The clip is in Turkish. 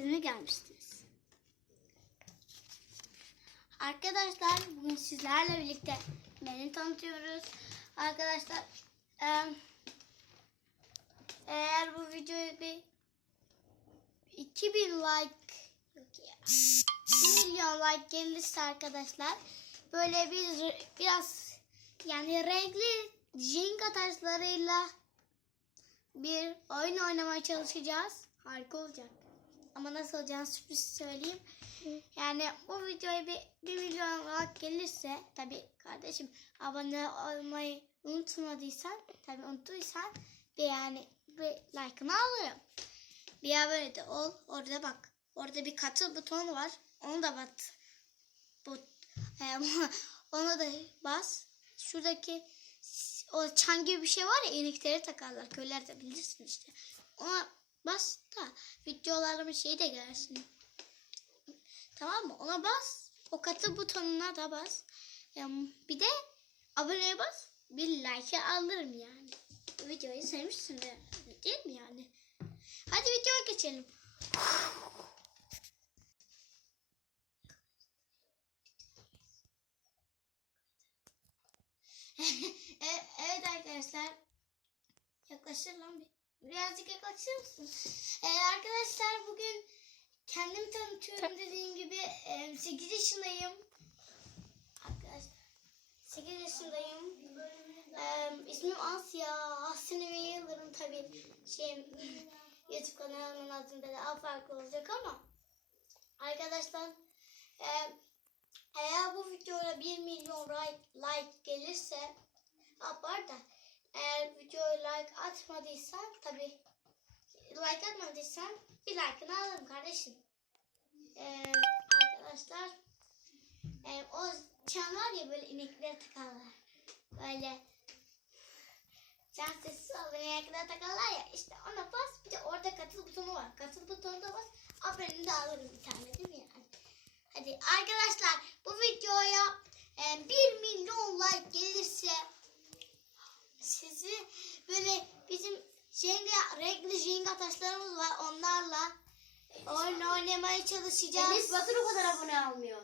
Siz mi gelmiştiniz? Arkadaşlar bugün sizlerle birlikte beni tanıtıyoruz. Arkadaşlar eğer bu videoyu bir 2000 like yok ya 1 milyon like gelirse arkadaşlar böyle bir biraz yani renkli Jenga taşlarıyla bir oyun oynamaya çalışacağız. Harika olacak. Ama nasıl olacağını sürpriz söyleyeyim. Yani bu videoya bir, bir milyon like gelirse tabi kardeşim abone olmayı unutmadıysan tabi unuttuysan bir yani bir like'ını alırım. Bir abone de ol. Orada bak. Orada bir katıl butonu var. Onu da bat. Bu, e, ona da bas. Şuradaki o çan gibi bir şey var ya inikleri takarlar. Köyler de bilirsin işte. Ona bas da videolarımın şeyi de gelsin. Tamam mı? Ona bas. O katıl butonuna da bas. Yani bir de aboneye bas. Bir like alırım yani. Videoyu sevmişsin de değil mi yani? Hadi videoya geçelim. E- evet arkadaşlar. Yaklaşır lan bir. Birazcık yaklaşır mısın? Ee, arkadaşlar bugün kendimi tanıtıyorum dediğim gibi e, 8 yaşındayım. Arkadaşlar 8 yaşındayım. Ee, ismim Asya. Asya'nın ve yıllarım tabii şey YouTube kanalımın adında daha farklı olacak ama arkadaşlar e, eğer bu videoya 1 milyon like, like gelirse pardon eğer videoya like atmadıysan tabi like atmadıysan bir like'ını alırım kardeşim. Ee, arkadaşlar e, o çan var ya böyle inekler takarlar. Böyle can sessiz ol inekler takarlar ya işte ona bas bir de orada katıl butonu var. Katıl butonuna bas haberini de alırım bir tane değil mi yani? Hadi arkadaşlar bu videoya e, 1 milyon like gelirse sizi böyle bizim jenga, renkli jenga taşlarımız var onlarla oyun oynamaya çalışacağız. Enes Batur o kadar abone almıyor.